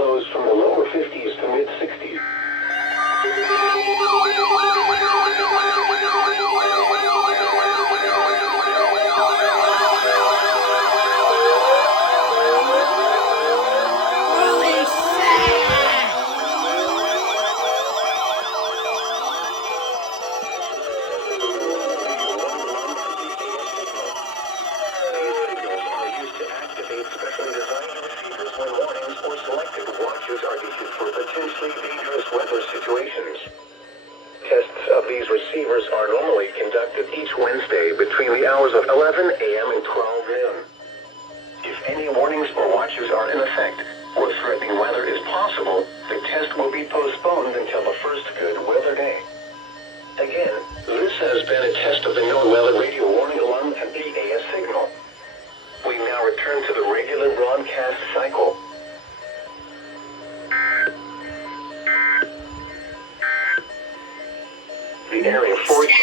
lows from the lower 50s to mid-60s. Dangerous weather situations. Tests of these receivers are normally conducted each Wednesday between the hours of 11 a.m. and 12 noon. If any warnings or watches are in effect, or threatening weather is possible, the test will be postponed until the first good weather day. Again, this has been a test of the NOAA radio warning alarm and EAS signal. We now return to the regular broadcast cycle. The Area 14